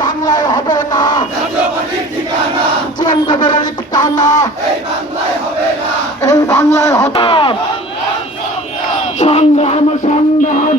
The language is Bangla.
বাংলায় হবে না। জাতীয় পার্টির ঠিকানা জনগণের ঠিকানা এই বাংলা বাংলায় হতাশ সংগ্রাম সংগ্রাম।